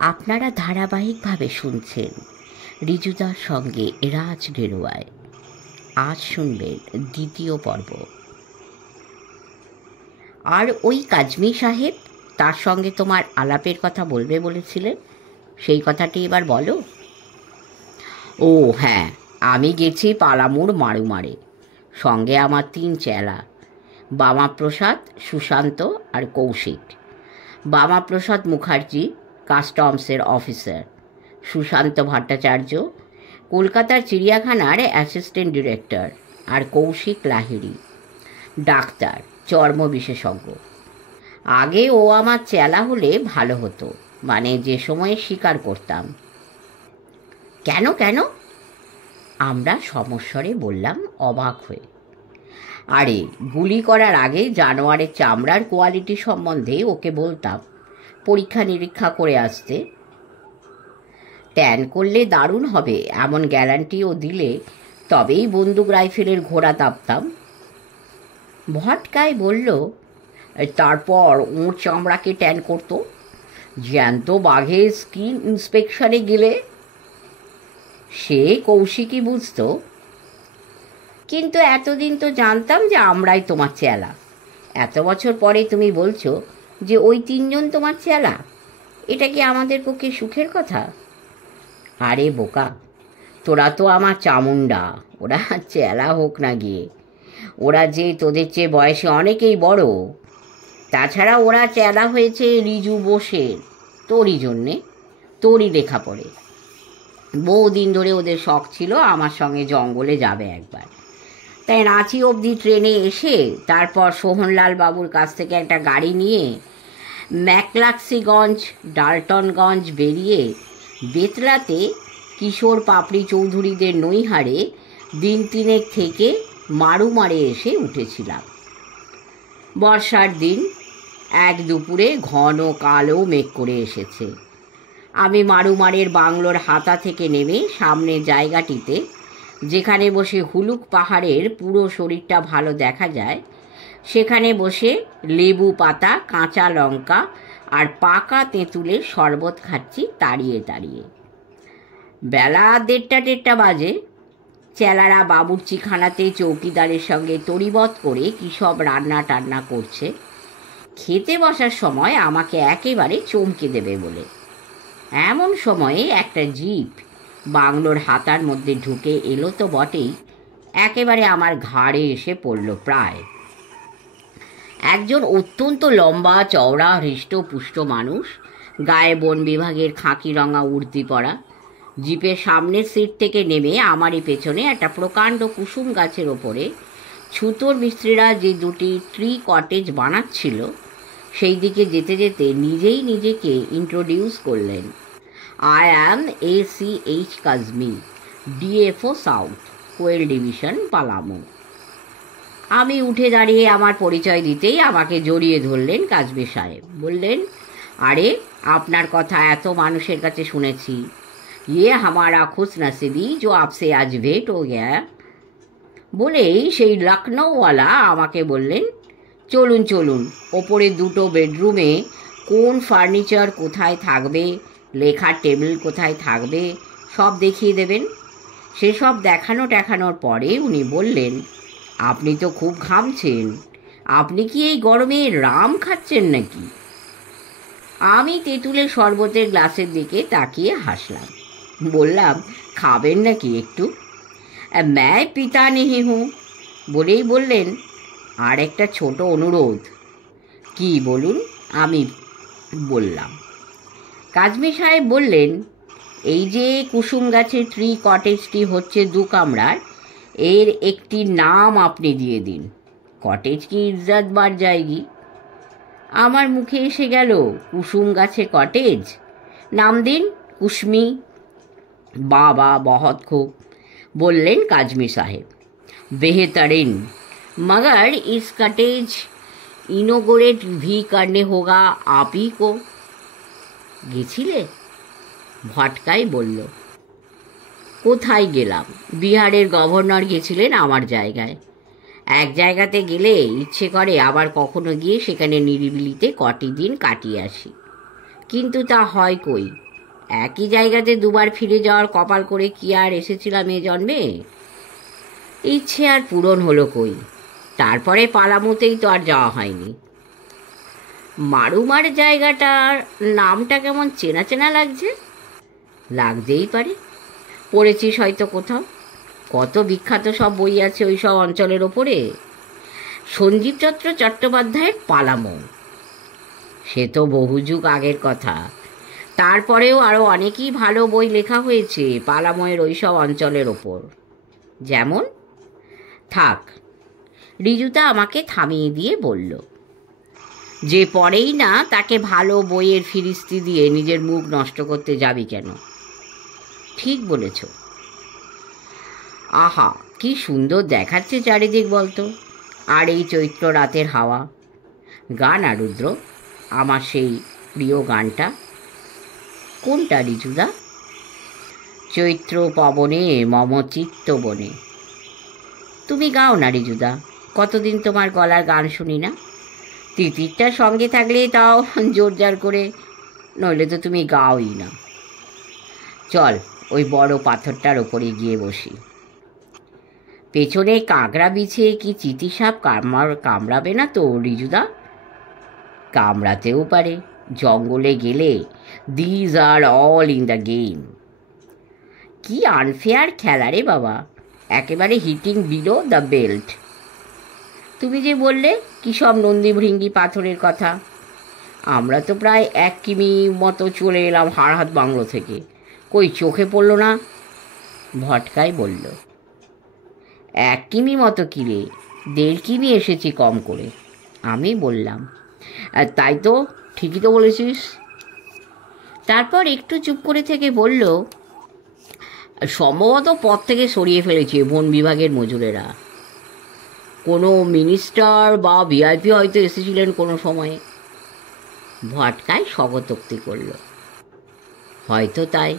আপনারা ধারাবাহিকভাবে শুনছেন ঋজুদার সঙ্গে রাজ গেরুয়ায়। আজ শুনবেন দ্বিতীয় পর্ব। আর ওই কাজমি সাহেব, তার সঙ্গে তোমার আলাপের কথা বলবে বলেছিলে, সেই কথাটি এবার বলো। ও হ্যাঁ, আমি গেছি পালামুর মারুমারে। সঙ্গে আমার 3 চেলা, বামাপ্রসাদ, সুশান্ত আর কৌশিক। বামাপ্রসাদ মুখার্জি কাস্টমসের অফিসার, সুশান্ত ভট্টাচার্য কলকাতার চিড়িয়াখানার অ্যাসিস্ট্যান্ট ডিরেক্টর, আর কৌশিক লাহিড়ী ডাক্তার, চর্ম বিশেষজ্ঞ। আগে ও আমার চেলা হলে ভালো হতো, মানে যে সময়ে শিকার করতাম। কেন কেন? আমরা সমস্বরে বললাম, অবাক হয়ে। আরে, গুলি করার আগে জানোয়ারের চামড়ার কোয়ালিটি সম্বন্ধে ওকে বলতাম পরীক্ষা নিরীক্ষা করে আসতে। ট্যান করলে দারুণ হবে এমন গ্যারান্টিও দিলে তবেই বন্দুক রাইফেলের ঘোড়া তাপতাম। ভটকায় বলল, তারপর ওর চামড়াকে ট্যান করতো। জ্যান্ত বাঘের স্কিন ইন্সপেকশনে গেলে সে কৌশিকই বুঝতো। কিন্তু এতদিন তো জানতাম যে আমরাই তোমার চেলা। এত বছর পরে তুমি বলছো যে ওই 3 জন তোমার চেলা। এটা কি আমাদের পক্ষে সুখের কথা? আরে বোকা, তোরা তো আমার চামুন্ডা, ওরা চেলা হোক না গিয়ে। ওরা যে তোদের চেয়ে বয়সে অনেকেই বড়। তাছাড়া ওরা চেলা হয়েছে রিজু বোসের, তোরই জন্যে। তোরই লেখা পড়ে। বহুদিন ধরে ওদের শখ ছিল আমার সঙ্গে জঙ্গলে যাবে একবার। তাই রাঁচি অবধি ট্রেনে এসে তারপর সোহনলাল বাবুর কাছ থেকে একটা গাড়ি নিয়ে ম্যাকলাক্সিগঞ্জ ডাল্টনগঞ্জ বেরিয়ে বেতলাতে কিশোর পাপড়ি চৌধুরীদের নৈহারে দিন 3 থেকে মারুমারে এসে উঠেছিলাম। বর্ষার দিন, এক দুপুরে ঘন কালো মেঘ করে এসেছে। আমি মারুমারের বাংলোর হাতা থেকে নেমে সামনের জায়গাটিতে, যেখানে বসে হুলুক পাহাড়ের পুরো শরীরটা ভালো দেখা যায়, সেখানে বসে লেবু পাতা, কাঁচা লঙ্কা আর পাকা তেঁতুলের শরবত খাচ্ছি তাড়িয়ে তাড়িয়ে। বেলা 1:30 বাজে। চেলারা বাবুর্চিখানাতে চৌকিদারের সঙ্গে তড়িবৎ করে কী সব রান্না টান্না করছে, খেতে বসার সময় আমাকে একেবারে চমকে দেবে বলে। এমন সময়ে একটা জিপ বাংলোর হাতার মধ্যে ঢুকে এলো তো বটেই, একেবারে আমার ঘাড়ে এসে পড়ল প্রায়। একজন অত্যন্ত লম্বা চওড়া হৃষ্টপুষ্ট মানুষ, গায়ে বন বিভাগের খাকি রঙা উর্দি পরা, জিপের সামনের সিট থেকে নেমে আমারই পেছনে একটা প্রকাণ্ড কুসুম গাছের ওপরে ছুতোর মিস্ত্রিরা যে 2টি ট্রি কটেজ বানাচ্ছিল সেই দিকে যেতে যেতে নিজেই নিজেকে ইন্ট্রোডিউস করলেন। I am ACH Kazmi, DFO south, Koel division, Palamu. আমি উঠে দাঁড়িয়ে আমার পরিচয় দিতেই আমাকে জড়িয়ে ধরলেন কাজমি সাহেব। বললেন, আরে, আপনার কথা এত মানুষের কাছে শুনেছি। ইয়ে হামারা খুশ নসিবি जो आपसे आज भेंट हो गया। বলেই সেই লখনৌওয়ালা আমাকে বললেন, চলুন চলুন, ওপরে 2টো বেডরুমে কোন ফার্নিচার কোথায় থাকবে, লেখার টেবিল কোথায় থাকবে, সব দেখিয়ে দেবেন। সেসব দেখানোর পরে উনি বললেন, আপনি তো খুব ঘামছেন, আপনি কি এই গরমে রাম খাচ্ছেন নাকি? আমি তেঁতুলের শরবতের গ্লাসের দিকে তাকিয়ে হাসলাম। বললাম, খাবেন নাকি একটু? मैं পিতা नहीं हूँ বলেই বললেন, আর একটা ছোট অনুরোধ। কি বলুন? আমি বললাম। কাজমি সাহেব বললেন, এই যে কুসুম গাছের ট্রি কটেজটি হচ্ছে 2 কামরার, এর একটি নাম আপনি দিয়ে দিন। কটেজ কি ইজ্জত বাড় যায়গি। আমার মুখে এসে গেল, কুসুম গাছে কটেজ? নাম দিন কুসমি। বাবা, বহুত খুব, বললেন কাজমি সাহেব। बेहतरीन, मगर इस कटेज इनोगोरेट भी करने होगा आप ही को। গেছিলে? ভটকাই বলল। কোথায় গেলাম? বিহারের গভর্নর গেছিলেন আমার জায়গায়। এক জায়গাতে গেলে ইচ্ছে করে আবার কখনো গিয়ে সেখানে নিরিবিলিতে কটি দিন কাটিয়ে আসি, কিন্তু তা হয় কই। একই জায়গাতে দুবার ফিরে যাওয়ার কপাল করে কি আর এসেছিলাম এ জন্মে? ইচ্ছে আর পূরণ হলো কই। তারপরে পালামোতেই তো আর যাওয়া হয়নি। মারুমার জায়গাটার নামটা কেমন চেনা চেনা লাগছে। লাগতেই পারে, পড়েছিস হয়তো কোথাও। কত বিখ্যাত সব বই আছে ওই সব অঞ্চলের ওপরে। সঞ্জীবচন্দ্র চট্টোপাধ্যায়ের পালামৌ, সে তো বহু যুগ আগের কথা। তারপরেও আরও অনেকই ভালো বই লেখা হয়েছে পালামৌয়ের ওই সব অঞ্চলের ওপর। যেমন, থাক, রিজুতা আমাকে থামিয়ে দিয়ে বলল, যে পড়েই না তাকে ভালো বইয়ের ফিরিস্তি দিয়ে নিজের মুখ নষ্ট করতে যাবি কেন? ঠিক বলেছ। আহা, কি সুন্দর দেখাচ্ছে চারিদিক বলতো। আর এই চৈত্র রাতের হাওয়া। গান আর রুদ্র, আমার সেই প্রিয় গানটা। কোনটা রিজুদা? চৈত্র পবনে মম চিত্ত বনে। তুমি গাও না রিজুদা, কতদিন তোমার গলার গান শুনি না। তিতিরটা সঙ্গে থাকলে তাও জোরজার করে, নইলে তো তুমি গাওই না। চল ওই বড় পাথরটার ওপরে গিয়ে বসি। পেছনে কাঁকড়া বিছিয়ে কি চিতি সাপ কামড়াবে না তো রিজুদা? কামড়াতেও পারে, জঙ্গলে গেলে। These are all in the game. কি আনফেয়ার খেলা রে বাবা, একেবারে হিটিং বিলো দ্য বেল্ট। তুমি যে বললে কি সব নন্দী ভৃঙ্গি পাথরের কথা, আমরা তো প্রায় 1 কিমি মতো চলে এলাম হাড়হাত বাংলো থেকে, কই চোখে পড়ল না? ভটকাই বলল, 1 কিমি মতো কিরে, 1.5 কিমি এসেছি কম করে। আমি বললাম, তাই তো, ঠিকই তো বলেছিস। তারপর একটু চুপ করে থেকে বলল, সম্ভবত পথ থেকে সরিয়ে ফেলেছে বন বিভাগের মজুরেরা। কোনো মিনিস্টার বা ভিআইপি হয়তো এসেছিলেন কোনো সময়ে। ভটকায় স্বগতোক্তি করল, হয়তো তাই,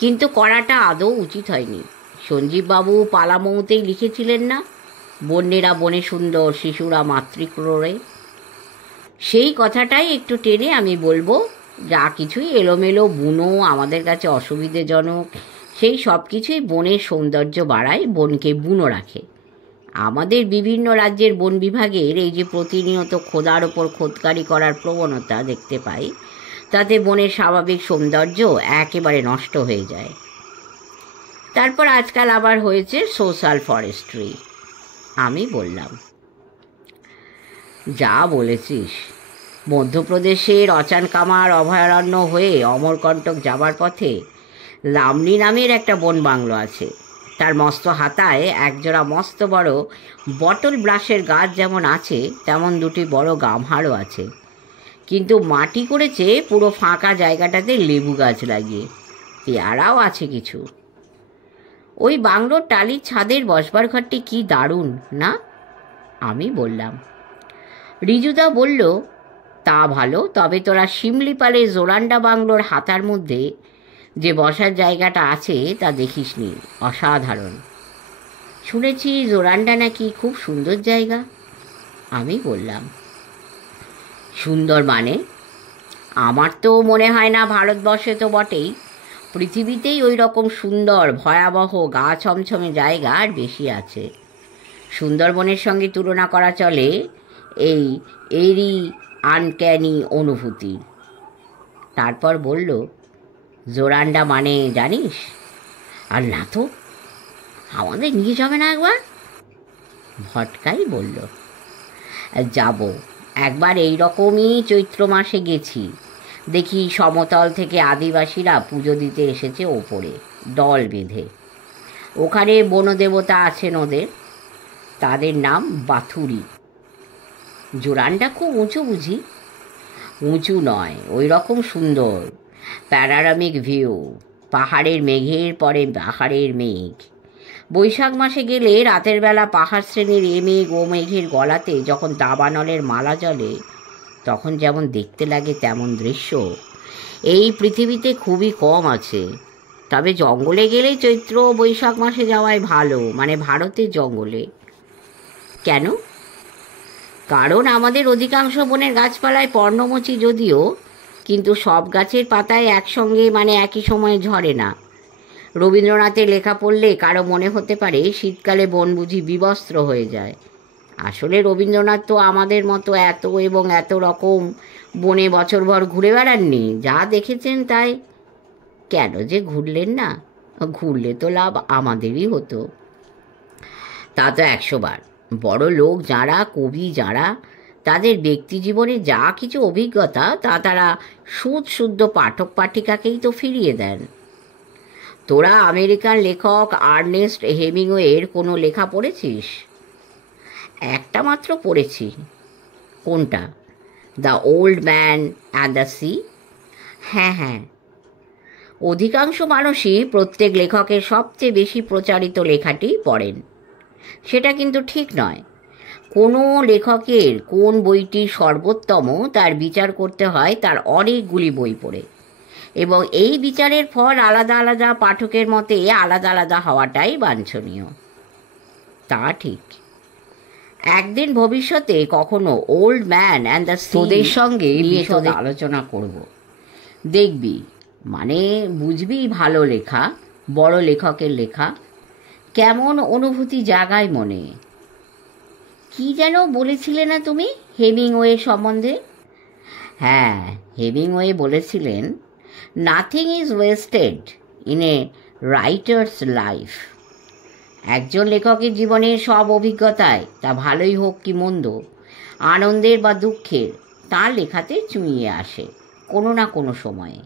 কিন্তু করাটা আদৌ উচিত হয়নি। সঞ্জীববাবু পালামৌতেই লিখেছিলেন না, বন্যেরা বনে সুন্দর, শিশুরা মাতৃক্রোড়ে। সেই কথাটাই একটু টেনে আমি বলবো। যা কিছুই এলোমেলো বুনো আমাদের কাছে অসুবিধেজনক, সেই সব কিছুই বনের সৌন্দর্য বাড়ায়, বনকে বুনো রাখে। আমাদের বিভিন্ন রাজ্যের বন বিভাগের এই যে প্রতিনিয়ত খোদার ওপর খোদকারি করার প্রবণতা দেখতে পাই, তাতে বনের স্বাভাবিক সৌন্দর্য একেবারে নষ্ট হয়ে যায়। তারপর আজকাল আবার হয়েছে সোশ্যাল ফরেস্ট্রি। আমি বললাম, যা বলেছিস। মধ্যপ্রদেশের অচানকামার অভয়ারণ্য হয়ে অমরকণ্টক যাবার পথে লামনি নামের একটা বন বাংলো আছে। তার মস্ত হাতায় একজোড়া মস্ত বড় বটল ব্রাশের গাছ যেমন আছে, তেমন 2টি বড় গামহাড়ও আছে। কিন্তু মাটি করেছে পুরো ফাঁকা জায়গাটাতে লেবু গাছ লাগিয়ে, পেয়ারাও আছে কিছু। ওই বাংলোর টালির ছাদের বসবার ঘরটি কি দারুণ না? আমি বললাম। রিজুদা বলল, তা ভালো, তবে তোরা শিমলিপালের জোরান্ডা বাংলোর হাতার মধ্যে যে বসার জায়গাটা আছে তা দেখিসনি, অসাধারণ। শুনেছি জোরান্ডা নাকি খুব সুন্দর জায়গা। আমি বললাম, সুন্দর মানে? আমার তো মনে হয় না ভারতবর্ষে তো বটেই, পৃথিবীতেই ওই রকম সুন্দর ভয়াবহ গা ছমছমে জায়গা আর বেশি আছে। সুন্দরবনের সঙ্গে তুলনা করা চলে এরই আনক্যানি অনুভূতি। তারপর বলল, জোরান্ডা মানে জানিস? আর না তো, আমাদের নিয়ে যাবে না একবার? ভটকাই বলল, যাব। একবার এই রকমই চৈত্র মাসে গেছি। দেখি সমতল থেকে আদিবাসীরা পুজো দিতে এসেছে ওপরে দল বেঁধে। ওখানে বনদেবতা আছেন ওদের, তাদের নাম বাথুরি। জোরান্ডা খুব উঁচু বুঝি? উঁচু নয়, ওই রকম সুন্দর প্যারারামিক ভিউ, পাহাড়ের মেঘের পরে পাহাড়ের মেঘ। বৈশাখ মাসে গেলে রাতের বেলা পাহাড় শ্রেণীর এ মেঘ ও মেঘের গলাতে যখন দাবানলের মালা জ্বলে, তখন যেমন দেখতে লাগে তেমন দৃশ্য এই পৃথিবীতে খুবই কম আছে। তবে জঙ্গলে গেলেই চৈত্র বৈশাখ মাসে যাওয়াই ভালো, মানে ভারতের জঙ্গলে। কেন? কারণ আমাদের অধিকাংশ বনের গাছপালায় পর্ণমোচী, যদিও কিন্তু সব গাছের পাতায় একসঙ্গে মানে একই সময়ে ঝরে না। রবীন্দ্রনাথের লেখা পড়লে কারো মনে হতে পারে শীতকালে বন বুঝি বিবস্ত্র হয়ে যায়। আসলে রবীন্দ্রনাথ তো আমাদের মতো এত এবং এত রকম বনে বছরভর ঘুরে বেড়াননি। যা দেখেছেন তাই। কেন যে ঘুরলেন না? ঘুরলে তো লাভ আমাদেরই হতো। তা তো 100 বার। বড় লোক যাঁরা, কবি যাঁরা, তাদের ব্যক্তি জীবনে যা কিছু অভিজ্ঞতা তা তারা শুদ্ধ পাঠক পাঠিকাকেই তো ফিরিয়ে দেন। তোরা আমেরিকান লেখক আর্নেস্ট হেমিংওয়ের কোনো লেখা পড়েছিস? একটা মাত্র পড়েছি। কোনটা? The old man and the sea? হ্যাঁ। অধিকাংশ মানুষই প্রত্যেক লেখকের সবচেয়ে বেশি প্রচারিত লেখাটি পড়েন। সেটা কিন্তু ঠিক নয়। কোনো লেখকের কোন বইটি সর্বোত্তম তার বিচার করতে হয় তার অনেকগুলি বই পড়ে, এবং এই বিচারের ফল আলাদা আলাদা পাঠকের মতে আলাদা আলাদা হওয়াটাই বাঞ্ছনীয়। তা ঠিক। একদিন ভবিষ্যতে কখনো old man and the sea তোদের সঙ্গে বিশদ আলোচনা করব। দেখবি, মানে বুঝবি ভালো লেখা, বড় লেখকের লেখা কেমন অনুভূতি জাগায় মনে। কি যেন বলেছিলে না তুমি হেমিংওয়ে সম্বন্ধে? হ্যাঁ, হেমিংওয়ে বলেছিলেন, nothing is wasted in a writer's life. একজন লেখকের জীবনের সব অভিজ্ঞতায়, তা ভালোই হোক কি মন্দ, আনন্দের বা দুঃখের, তার লেখাতে চুঁইয়ে আসে কোনো না কোনো সময়ে।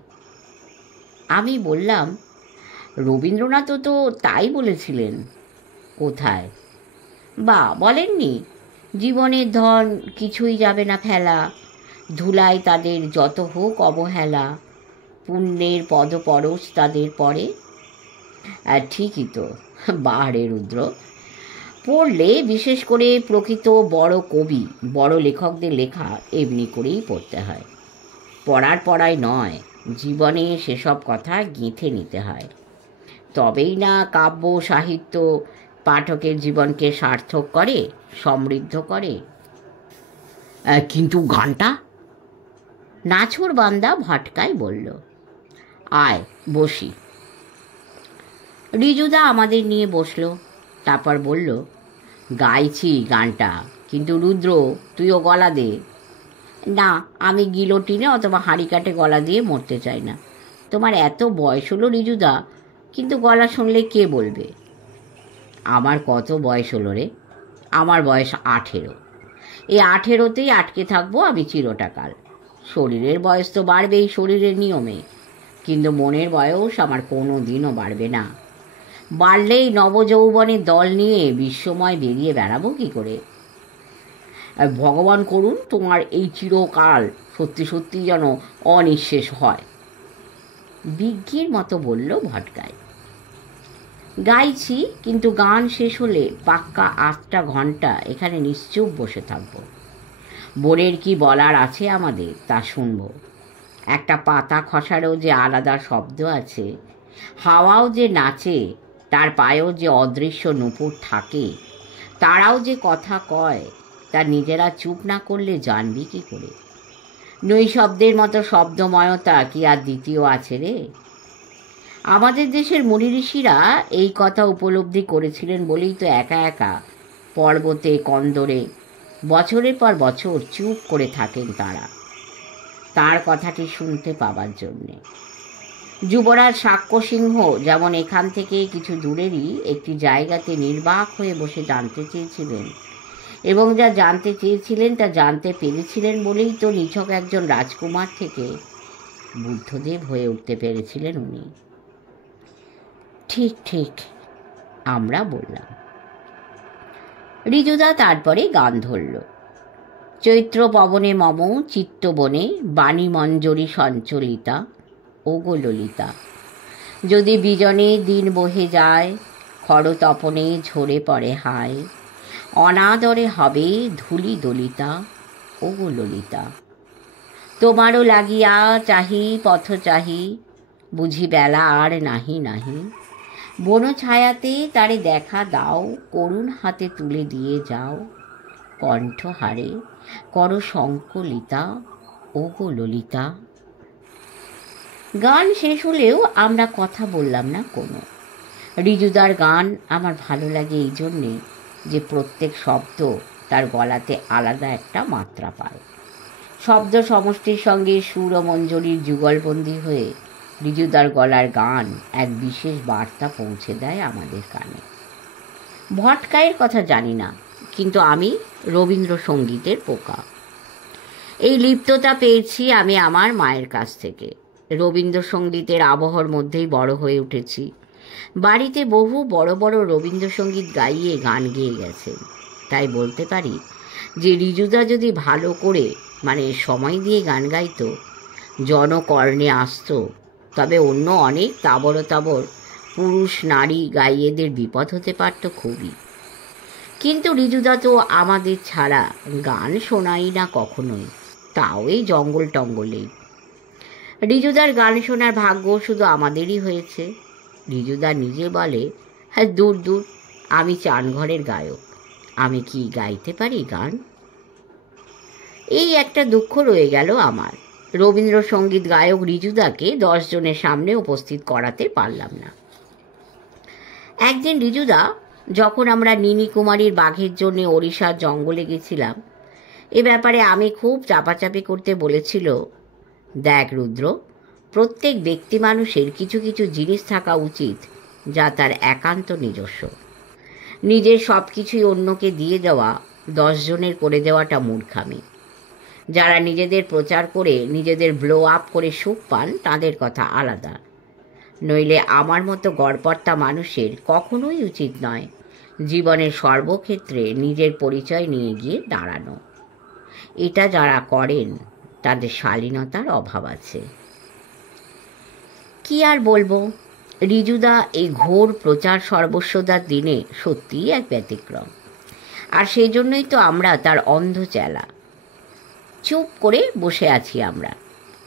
আমি বললাম, রবীন্দ্রনাথও তো তাই বলেছিলেন। কোথায়? বা বলেননি, জীবনের ধন কিছুই যাবে না ফেলা, ধুলায় তাদের যত হোক অবহেলা, পুণ্যের পদপরশ তাদের পরে। আর ঠিকই তো, বাহারে রুদ্র। পড়লে বিশেষ করে প্রকৃত বড় কবি, বড় লেখকদের লেখা এমনি করেই পড়তে হয়। পড়ায় নয়, জীবনে সেসব কথা গেঁথে নিতে হয়। তবেই না কাব্য সাহিত্য পাঠকের জীবনকে সার্থক করে, সমৃদ্ধ করে। কিন্তু গানটা? নাছোড় বান্দা ভটকায় বলল। আয় বসি। রিজুদা আমাদের নিয়ে বসলো। তারপর বলল, গাইছি গানটা, কিন্তু রুদ্র তুইও গলা দে। না, আমি গিলোটিনে অথবা হাঁড়ি কাটে গলা দিয়ে মরতে চাই না। তোমার এত বয়স হলো রিজুদা, কিন্তু গলা শুনলে কে বলবে? আমার কত বয়স হলো রে? আমার বয়স 18। এই 18তেই আটকে থাকবো আমি চিরটাকাল। শরীরের বয়স তো বাড়বেই শরীরের নিয়মে, কিন্তু মনের বয়স আমার কোনো দিনও বাড়বে না। বাড়লেই নবযৌবনের দল নিয়ে বিশ্বময় বেরিয়ে বেড়াবো কি করে? ভগবান করুন তোমার এই চিরকাল সত্যি সত্যি যেন অনিঃশেষ হয়। বিজ্ঞের মতো বলল ভটকায়। গাইছি, কিন্তু গান শেষ হলে পাক্কা 8টা ঘন্টা এখানে নিশ্চুপ বসে থাকবো। বনের কি বলার আছে আমাদের তা শুনবো। একটা পাতা খসারও যে আলাদা শব্দ আছে, হাওয়াও যে নাচে, তার পায়েও যে অদৃশ্য নূপুর থাকে, তারাও যে কথা কয়, তা নিজেরা চুপ না করলে জানবি কি করে? নৈশব্দের মতো শব্দময়তা কি আর দ্বিতীয় আছে রে? আমাদের দেশের মুনি ঋষিরা এই কথা উপলব্ধি করেছিলেন বলেই তো একা একা পর্বতে কন্দরে বছরের পর বছর চুপ করে থাকেন তাঁরা, তার কথাটি শুনতে পাবার জন্যে। যুবরাজ সাক্ষ্য সিংহ যেমন এখান থেকে কিছু দূরেরই একটি জায়গাতে নির্বাক হয়ে বসে জানতে চেয়েছিলেন, এবং যা জানতে চেয়েছিলেন তা জানতে পেরেছিলেন বলেই তো নিছক একজন রাজকুমার থেকে বুদ্ধদেব হয়ে উঠতে পেরেছিলেন উনি। ঠিক আমরা বললাম। রিজুদা তারপরে গান ধরল। চৈত্র পবনে মম চিত্তবনে বাণী মঞ্জরি সঞ্চলিতা, ওগো ললিতা। যদি বিজনে দিন বহে যায়, খরতপনে ঝরে পড়ে হায়, অনাদরে হবে ধূলি দলিতা, ওগো ললিতা। তোমারও লাগিয়া চাহি পথ চাহি, বুঝি বেলা আর নাহি। বন ছায়াতে তারে দেখা দাও, করুণ হাতে তুলে দিয়ে যাও, কণ্ঠহারে করো সংকলিতা, ওগো ললিতা। গান শেষ হলেও আমরা কথা বললাম না কোনো। রিজুদার গান আমার ভালো লাগে এই জন্যে যে প্রত্যেক শব্দ তার গলাতে আলাদা একটা মাত্রা পায়। শব্দ সমষ্টির সঙ্গে সুর ও মঞ্জরির যুগলবন্দি হয়ে রিজুদার গলার গান এক বিশেষ বার্তা পৌঁছে দেয় আমাদের কানে। ভটকায়ের কথা জানি না, কিন্তু আমি রবীন্দ্রসঙ্গীতের পোকা। এই লিপ্ততা পেয়েছি আমি আমার মায়ের কাছ থেকে। রবীন্দ্রসঙ্গীতের আবহর মধ্যেই বড় হয়ে উঠেছি। বাড়িতে বহু বড় বড় রবীন্দ্রসঙ্গীত গাইয়ে গান গেয়ে গেছেন। তাই বলতে পারি যে রিজুদা যদি ভালো করে সময় দিয়ে গান গাইত, জনকর্ণে আসত, তবে অন্য অনেক তাবড় পুরুষ নারী গাইয়েদের বিপদ হতে পারত খুবই। কিন্তু রিজুদা তো আমাদের ছাড়া গান শোনাই না কখনোই, তাও এই জঙ্গল টঙ্গলেই। রিজুদার গান শোনার ভাগ্য শুধু আমাদেরই হয়েছে। রিজুদা নিজে বলে, হ্যাঁ দূর দূর, আমি চানঘরের গায়ক, আমি কি গাইতে পারি গান? এই একটা দুঃখ রয়ে গেল আমার, রবীন্দ্রসঙ্গীত গায়ক রিজুদাকে 10 জনের সামনে উপস্থিত করাতে পারলাম না। একদিন রিজুদা, যখন আমরা নীনি কুমারীর বাঘের জন্য ওড়িশার জঙ্গলে গেছিলাম, এ ব্যাপারে আমি খুব চাপাচাপি করতে বলেছিল, দেখ রুদ্র, প্রত্যেক ব্যক্তি মানুষের কিছু কিছু জিনিস থাকা উচিত যা তার একান্ত নিজস্ব। নিজের সব কিছুই অন্যকে দিয়ে দেওয়া, 10 জনের করে দেওয়াটা মূর্খামি। যারা নিজেদের প্রচার করে নিজেদের ব্লো আপ করে সুখ পান তাদের কথা আলাদা, নইলে আমার মতো গড়পড়তা মানুষের কখনোই উচিত নয় জীবনের সর্বক্ষেত্রে নিজের পরিচয় নিয়ে গিয়ে দাঁড়ানো। এটা যারা করেন তাদের শালীনতার অভাব আছে। কি আর বলবো, রিজুদা এই ঘোর প্রচার সর্বস্বতার দিনে সত্যিই এক ব্যতিক্রম। আর সেই জন্যই তো আমরা তার অন্ধ চেলা। চুপ করে বসে আছি আমরা।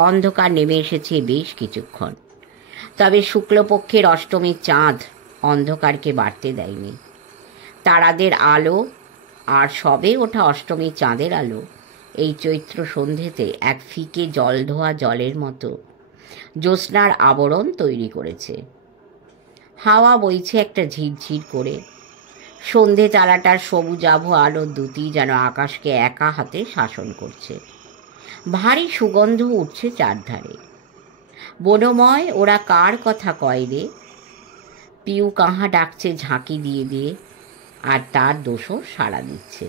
অন্ধকার নেমে এসেছে বেশ কিছুক্ষণ, তবে শুক্লপক্ষের অষ্টমীর চাঁদ অন্ধকারকে বাড়তে দেয়নি। তারাদের আলো আর সবে ওঠা অষ্টমীর চাঁদের আলো এই চৈত্র সন্ধেতে এক ফিকে জল ধোয়া জলের মতো জ্যোৎস্নার আবরণ তৈরি করেছে। হাওয়া বইছে একটা ঝিরঝির করে। সন্ধে তারাটার সবুজাভ আলোর দুটি যেন আকাশকে একা হাতে শাসন করছে। ভারী সুগন্ধ উঠছে চারধারে। বনময় ওরা কার কথা কয় রে? পিউ কাহা ডাকছে ঝাঁকি দিয়ে দিয়ে, আর তার দোষও সাড়া দিচ্ছে।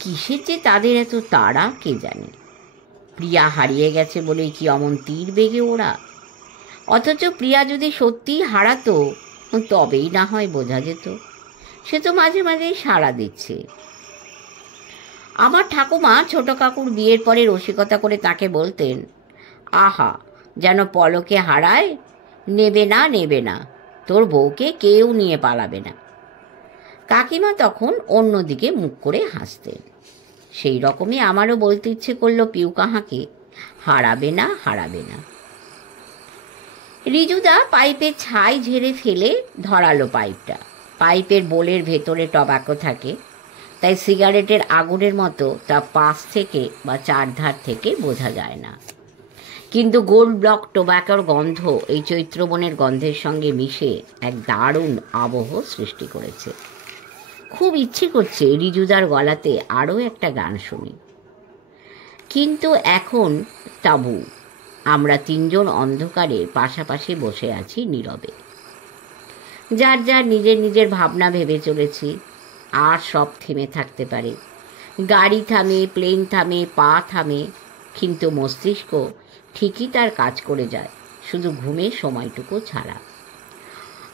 কিসের যে তাদের এত তাড়া কে জানে। প্রিয়া হারিয়ে গেছে বলেই কি অমন তীর বেগে ওরা? অথচ প্রিয়া যদি সত্যিই হারাতো তবেই না হয় বোঝা যেত। সে তো মাঝে মাঝেই সাড়া দিচ্ছে। আমার ঠাকুমা ছোট কাকুর বিয়ের পরে রসিকতা করে তাকে বলতেন, আহা, যেন পলকে হারায়, নেবে না নেবে না, তোর বউকে কেউ নিয়ে পালাবে না। কাকিমা তখন অন্যদিকে মুখ করে হাসতেন। সেই রকমই আমারও বলতে ইচ্ছে করলো পিউ কাহাকে, হারাবে না হারাবে না। রিজুদা পাইপের ছাই ঝেড়ে ফেলে ধরালো পাইপটা। পাইপের বোলের ভেতরে টবাকো থাকে, তাই সিগারেটের আগুনের মতো তা পাশ থেকে বা চারধার থেকে বোঝা যায় না। কিন্তু গোল্ড ব্লক টোব্যাকোর গন্ধ এই চৈত্রবনের গন্ধের সঙ্গে মিশে এক দারুণ আবহ সৃষ্টি করেছে। খুব ইচ্ছে করছে রিজুদার গলাতে আরও একটা গান শুনি। কিন্তু এখন তাবু। আমরা 3 জন অন্ধকারে পাশাপাশি বসে আছি নীরবে। যার যার নিজের নিজের ভাবনা ভেবে চলেছি। আর সব থেমে থাকতে পারে, গাড়ি থামে, প্লেন থামে, পা থামে, কিন্তু মস্তিষ্ক ঠিকই তার কাজ করে যায়, শুধু ঘুমের সময়টুকু ছাড়া।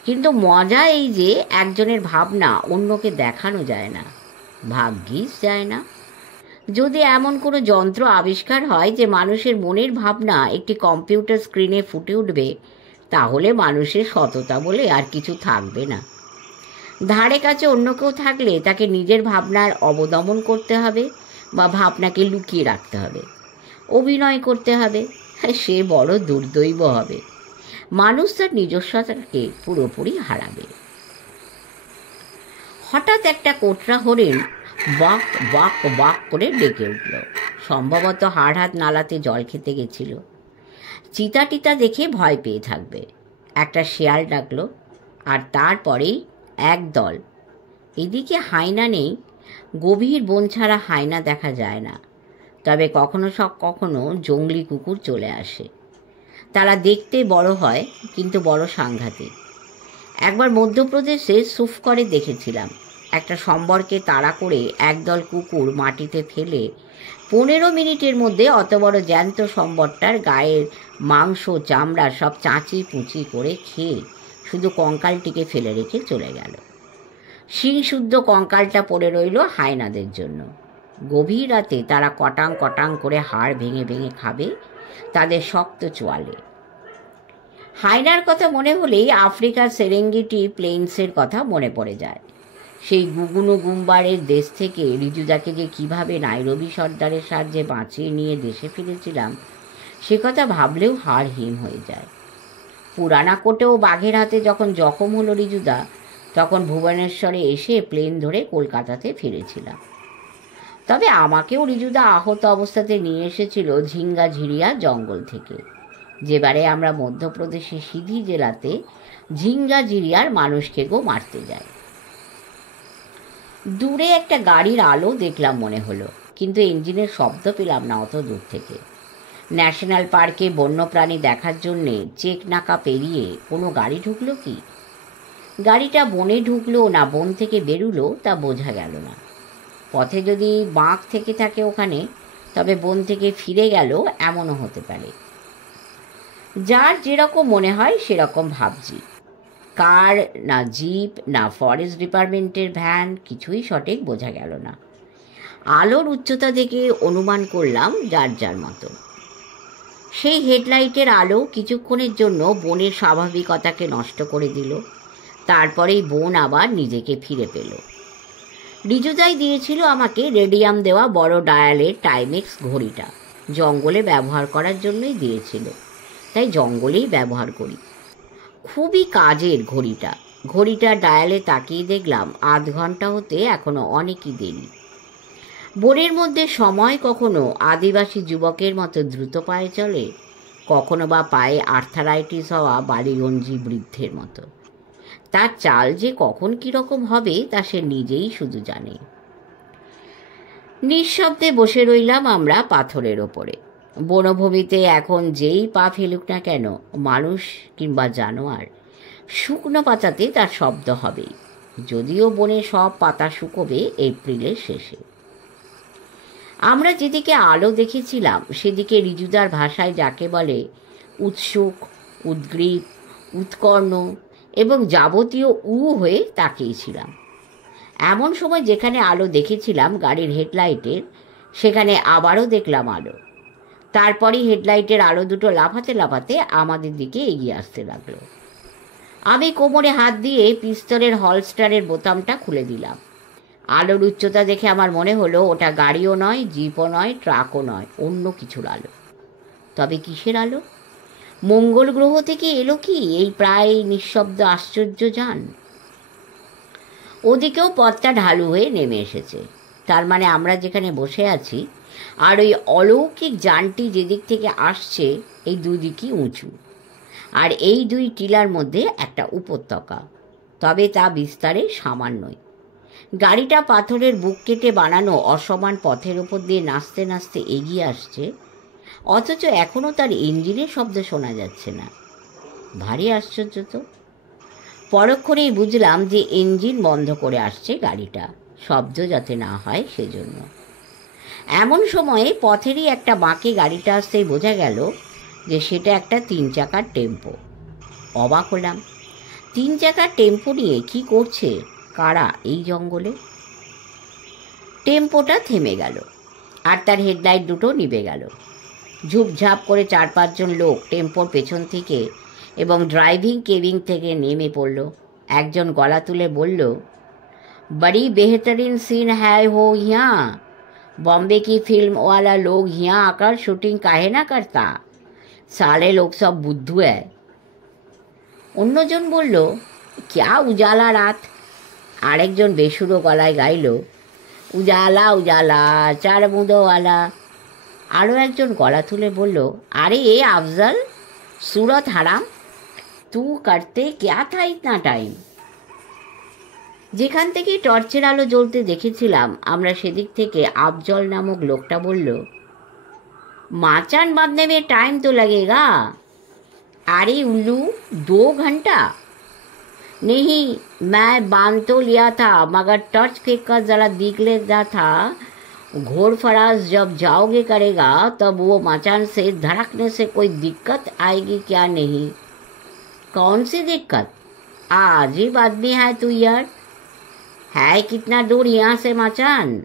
কিন্তু মজা এই যে একজনের ভাবনা অন্যকে দেখানো যায় না, ভাগ্যিস যায় না। যদি এমন কোনো যন্ত্র আবিষ্কার হয় যে মানুষের মনের ভাবনা একটি কম্পিউটার স্ক্রিনে ফুটে উঠবে, তাহলে মানুষের সততা বলে আর কিছু থাকবে না। ধারে কাছে অন্য কেউ থাকলে তাকে নিজের ভাবনার অবদমন করতে হবে বা ভাবনাকে লুকিয়ে রাখতে হবে, অভিনয় করতে হবে। সে বড় দুর্দৈব হবে। মানুষ তার নিজস্বতাকে পুরোপুরি হারাবে। হঠাৎ একটা কোটরা হরিণ বাক বাক বাক করে ডেকে উঠল। সম্ভবত হাড় হাত নালাতে জল খেতে গেছিল। চিতা টিতা দেখে ভয় পেয়ে থাকবে। একটা শেয়াল ডাকলো, আর তারপরেই একদল। এদিকে হায়না নেই, গভীর বন ছাড়া হায়না দেখা যায় না, তবে কখনো কখনো জংলি কুকুর চলে আসে। তারা দেখতে বড় হয়, কিন্তু বড় সাংঘাতিক। একবার মধ্যপ্রদেশে সুফ করে দেখেছিলাম, একটা সম্বরকে তাড়া করে একদল কুকুর মাটিতে ফেলে 15 মিনিটের মধ্যে অত বড় জ্যান্ত সম্বরটার গায়ের মাংস চামড়া সব চাঁচি পুঁচি করে খেয়ে শুধু কঙ্কালটিকে ফেলে রেখে চলে গেল। শিংশুদ্ধ কঙ্কালটা পড়ে রইল হায়নাদের জন্য। গভীর রাতে তারা কটাং কটাং করে হাড় ভেঙে ভেঙে খাবে তাদের শক্ত চোয়ালে। হায়নার কথা মনে হলেই আফ্রিকার সেরেঙ্গেটি প্লেন্সের কথা মনে পড়ে যায়। সেই গুগুনো গুম্বারের দেশ থেকে রিজুদাকে যে কিভাবে নাইরোবি সর্দারের সাহায্যে বাঁচিয়ে নিয়ে দেশে ফিরেছিলাম, সে কথা ভাবলেও হাড় হিম হয়ে যায়। পুরানা কোটেও বাঘের হাতে যখন জখম হলো রিজুদা, তখন ভুবনেশ্বরে এসে প্লেন ধরে কলকাতাতে ফিরেছিলাম। তবে আমাকেও রিজুদা আহত অবস্থাতে নিয়ে এসেছিল ঝিঙ্গাঝিরিয়া জঙ্গল থেকে, যেবারে আমরা মধ্যপ্রদেশের সিধি জেলাতে ঝিঙ্গাঝিরিয়ার মানুষকে মারতে যাই। দূরে একটা গাড়ির আলো দেখলাম মনে হলো, কিন্তু ইঞ্জিনের শব্দ পেলাম না অত দূর থেকে। ন্যাশনাল পার্কে বন্যপ্রাণী দেখার জন্যে চেক নাকা পেরিয়ে কোনো গাড়ি ঢুকলো কি? গাড়িটা বনে ঢুকলো না বন থেকে বেরুলো তা বোঝা গেল না। পথে যদি বাঁক থেকে থাকে ওখানে, তবে বন থেকে ফিরে গেল এমনও হতে পারে। যার যেরকম মনে হয় সেরকম ভাবছি। কার না জিপ না ফরেস্ট ডিপার্টমেন্টের ভ্যান, কিছুই সঠিক বোঝা গেল না। আলোর উচ্চতা দেখে অনুমান করলাম যার যার মতো। সেই হেডলাইটের আলো কিছুক্ষণের জন্য বনের স্বাভাবিকতাকে নষ্ট করে দিল। তারপরেই বন আবার নিজেকে ফিরে পেল। রিজুদাই দিয়েছিল আমাকে রেডিয়াম দেওয়া বড় ডায়ালের টাইমেক্স ঘড়িটা। জঙ্গলে ব্যবহার করার জন্যই দিয়েছিল, তাই জঙ্গলেই ব্যবহার করি। খুবই কাজের ঘড়িটা। ঘড়িটার ডায়ালে তাকিয়ে দেখলাম 8 ঘন্টা হতে এখনো অনেকই দেরি। বনের মধ্যে সময় কখনো আদিবাসী যুবকের মতো দ্রুত পায়ে চলে, কখনো বা পায়ে আর্থারাইটিস হওয়া বালিগঞ্জি বৃদ্ধের মতো। তার চাল যে কখন কীরকম হবে তা সে নিজেই শুধু জানে। নিঃশব্দে বসে রইলাম আমরা পাথরের ওপরে। বনভূমিতে এখন যেই পা ফেলুক না কেন, মানুষ কিংবা জানোয়ার, শুকনো পাতাতে তার শব্দ হবেই, যদিও বনে সব পাতা শুকোবে এপ্রিলের শেষে। আমরা যেদিকে আলো দেখেছিলাম সেদিকে রিজুদার ভাষায় যাকে বলে উৎসুক, উদ্গ্রীব, উৎকর্ণ এবং যাবতীয় হয়ে তাকিয়েছিলাম। এমন সময় যেখানে আলো দেখেছিলাম গাড়ির হেডলাইটের, সেখানে আবারও দেখলাম আলো। তারপরই হেডলাইটের আলো দুটো লাফাতে লাফাতে আমাদের দিকে এগিয়ে আসতে লাগলো। আমি কোমরে হাত দিয়ে পিস্তলের হলস্টারের বোতামটা খুলে দিলাম। আলোর উচ্চতা দেখে আমার মনে হলো ওটা গাড়িও নয়, জিপও নয়, ট্রাকও নয়, অন্য কিছুর আলো। তবে কিসের আলো? মঙ্গল গ্রহ থেকে এলো কি এই প্রায় নিঃশব্দ আশ্চর্য যান? ওদিকেও পথটা ঢালু হয়ে নেমে এসেছে। তার মানে আমরা যেখানে বসে আছি আর ওই অলৌকিক যানটি যেদিক থেকে আসছে, এই দুদিকই উঁচু, আর এই দুই টিলার মধ্যে একটা উপত্যকা, তবে তা বিস্তারে সামান্যই। গাড়িটা পাথরের বুক কেটে বানানো অসমান পথের ওপর দিয়ে নাচতে নাচতে এগিয়ে আসছে, অথচ এখনও তার ইঞ্জিনের শব্দ শোনা যাচ্ছে না। ভারী আশ্চর্য তো। পরক্ষণেই বুঝলাম যে ইঞ্জিন বন্ধ করে আসছে গাড়িটা, শব্দ যাতে না হয় সেজন্য। এমন সময়ে পথেরই একটা বাঁকে গাড়িটা আসতেই বোঝা গেল যে সেটা একটা 3 চাকার টেম্পো। অবাক হলাম, 3 চাকার টেম্পো নিয়ে কি করছে কারা এই জঙ্গলে? টেম্পোটা থেমে গেল, আর তার হেডলাইট দুটো নিভে গেল। ঝুপঝাপ করে 4-5 জন লোক টেম্পোর পেছন থেকে এবং ড্রাইভিং কেবিন থেকে নেমে পড়ল। একজন গলা তুলে বলল, बड़ी बेहतरीन सीन है हो यहाँ, बॉम्बे की फिल्म वाला लोग यहाँ आकर शूटिंग काहे ना करता, साले लोग सब बुद्धू है। অন্যজন বলল, क्या उजाला रात। আরেকজন বেসুরো গলায় গাইল, উজালা উজালা চার বুঁদোওয়ালা। আরও একজন গলা তুলে বলল, আরে এ আফজল, सूरत हराम, तू करते क्या था इतना टाइम? যেখান থেকে টর্চের আলো জ্বলতে দেখেছিলাম আমরা সেদিক থেকে আফজল নামক লোকটা বলল, माचान बांधने में टाइम तो लगेगा। अरे उल्लू, 2 घंटा? नहीं, मैं बांध तो लिया था, मगर टॉर्च फेंक कर जरा देख लेता था। घोड़ फराज जब जाओगे करेगा तब वो मचान से धड़कने से कोई दिक्कत आएगी क्या? नहीं। कौन सी दिक्कत? अजीब आदमी है तू यार। है कितना दूर यहाँ से मचान?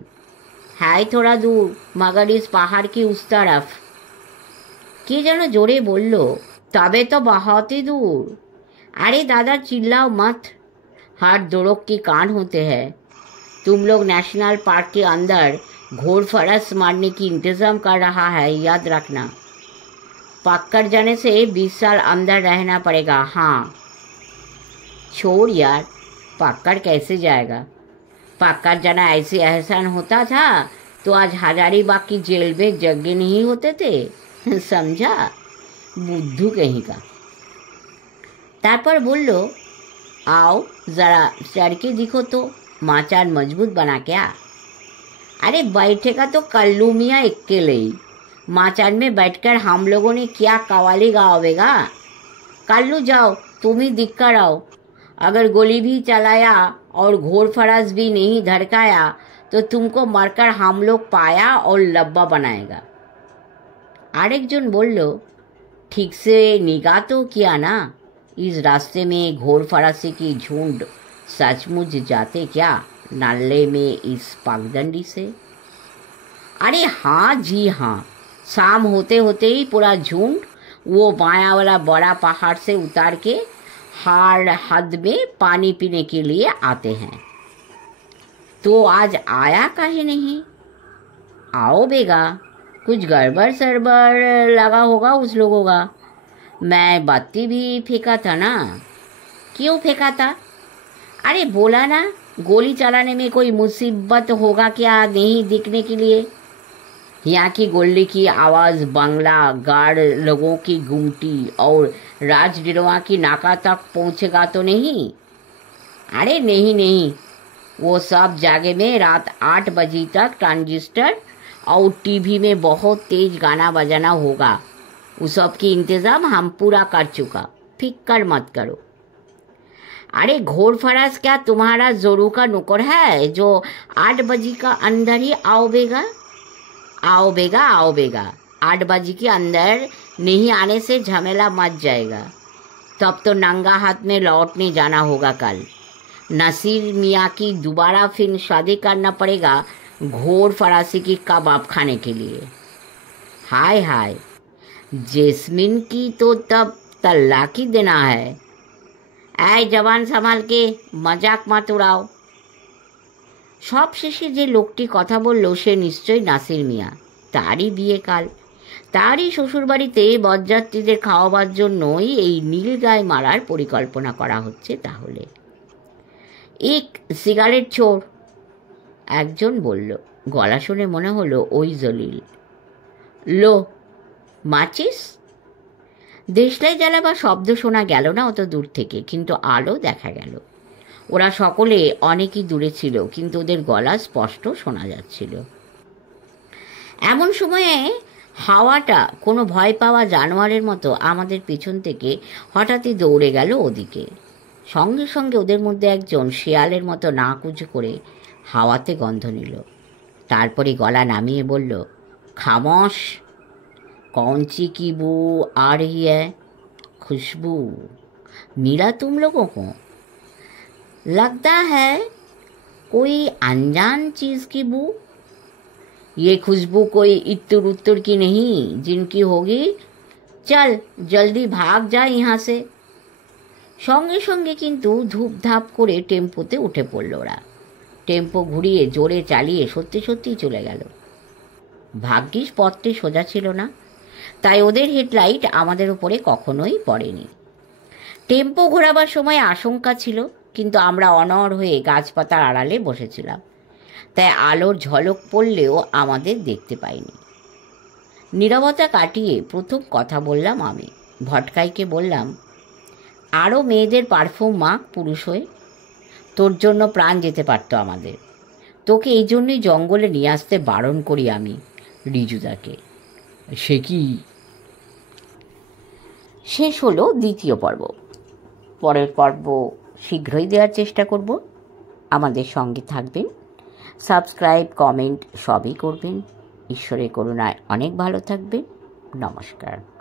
है थोड़ा दूर, मगर इस पहाड़ की उस तरफ। कि যেন জোরে বলল, तबे तो बहुत ही दूर। अरे दादा चिल्लाओ मत, हाथ दोड़ों की कान होते हैं। तुम लोग नेशनल पार्क के अंदर घोड़ फरस मारने की इंतजाम कर रहा है, याद रखना। पकड़ जाने से 20 साल अंदर रहना पड़ेगा। हाँ। छोड़ यार, पकड़ कैसे जाएगा? पकड़ जाना ऐसे एहसान होता था तो आज हजारीबाग की जेल में जगह नहीं होते थे, समझा? बुद्धू कहीं का। तारपर बोलो, आओ जरा चढ़ के दिखो तो, माचान मजबूत बना क्या? अरे बैठेगा तो कल्लू मियाँ अकेले ही। माचान में बैठकर हम लोगों ने क्या कवाली गावेगा? कल्लू जाओ, तुम ही दिख कर आओ। अगर गोली भी चलाया और घोड़ फराज भी नहीं धड़काया तो तुमको मरकर हम लोग पाया और लब्बा बनाएगा। आरेकजन बोलो, ठीक से निगाह तो किया ना? इस रास्ते में घोड़ फरासी की झुंड सचमुच जाते क्या नाले में इस पगडंडी से? अरे हाँ जी हाँ, शाम होते होते ही पूरा झुंड वो माया वाला बड़ा पहाड़ से उतार के हाड़ हद में पानी पीने के लिए आते हैं। तो आज आया काहे नहीं? आओ बेगा, कुछ गड़बड़ सरबड़ लगा होगा उस लोगों का। मैं बत्ती भी फेंका था ना। क्यों फेंका था? अरे बोला ना, गोली चलाने में कोई मुसीबत होगा क्या नहीं दिखने के लिए। यहाँ की गोली की आवाज़ बंगला गार्ड लोगों की गुमटी और राजडिरवा की नाका तक पहुँचेगा तो नहीं? अरे नहीं नहीं, वो सब जगह में रात 8 बजे तक ट्रांजिस्टर और टीवी में बहुत तेज गाना बजाना होगा। उस सब की इंतज़ाम हम पूरा कर चुका, फिक्र मत करो। अरे घोड़ फराज क्या तुम्हारा जोरू का नुकर है जो 8 बजे का अंदर ही आओ बेगा? आओ बेगा, आओ बेगा। 8 बजे के अंदर नहीं आने से झमेला मच जाएगा। तब तो नंगा हाथ में लौटने जाना होगा कल। नसीर मियाँ की दोबारा फिर शादी करना पड़ेगा घोड़ फरासी की कबाब खाने के लिए। हाय हाय, जैस्मिन की तो तब तलाक ही देना है। ऐ जवान संभाल के मजाक मत उड़ाओ। সব শেষে যে লোকটি কথা বলল সে নিশ্চয়ই নাসির মিয়া। তারই বিয়ে কাল, তারই শ্বশুরবাড়িতে বরযাত্রীদের খাওয়াবার জন্যই এই নীলগায় মারার পরিকল্পনা করা হচ্ছে। তাহলে এক সিগারেট চোর, একজন বলল। গলা শুনে মনে হলো ওই জলিল। লো মাচিস? দেশলাই জ্বালাবার শব্দ শোনা গেল না অত দূর থেকে, কিন্তু আলো দেখা গেল। ওরা সকলে অনেকই দূরে ছিল, কিন্তু ওদের গলা স্পষ্ট শোনা যাচ্ছিল। এমন সময়ে হাওয়াটা কোনো ভয় পাওয়া জানোয়ারের মতো আমাদের পিছন থেকে হঠাৎই দৌড়ে গেল ওদিকে। সঙ্গে সঙ্গে ওদের মধ্যে একজন শেয়ালের মতো নাক উঁচু করে হাওয়াতে গন্ধ নিল। তারপরে গলা নামিয়ে বলল, খামোশ, कौन-सी की बू आ रही है? खुशबू मिला तुम लोगों को? लगता है कोई अनजान चीज़ की बू। ये खुशबू कोई इत्तुर उत्तुर की नहीं जिनकी होगी। चल जल्दी भाग जा यहाँ से। সঙ্গে সঙ্গে কিন্তু ধূপধাপ করে টেম্পোতে উঠে পড়ল ওরা। টেম্পো ঘুরিয়ে জোরে চালিয়ে সত্যি সত্যিই চলে গেল। ভাগ্যিস পথটি সোজা ছিল না, তাই ওদের হেডলাইট আমাদের উপরে কখনোই পড়েনি। টেম্পো ঘোরাবার সময় আশঙ্কা ছিল, কিন্তু আমরা অনড় হয়ে গাছপাতার আড়ালে বসেছিলাম, তাই আলোর ঝলক পড়লেও আমাদের দেখতে পাইনি। নীরবতা কাটিয়ে প্রথম কথা বললাম আমি। ভটকাইকে বললাম, আরও মেয়েদের পারফিউম মাখ পুরুষ হয়ে, তোর জন্য প্রাণ যেতে পারতো আমাদের। তোকে এই জন্যই জঙ্গলে নিয়ে আসতে বারণ করি আমি রিজুদাকে। সে কি? শেষ হলো দ্বিতীয় পর্ব। পরের পর্ব শীঘ্রই দেওয়ার চেষ্টা করব। আমাদের সঙ্গে থাকবেন, সাবস্ক্রাইব, কমেন্ট সবই করবেন। ঈশ্বরের করুণায় অনেক ভালো থাকবেন। নমস্কার।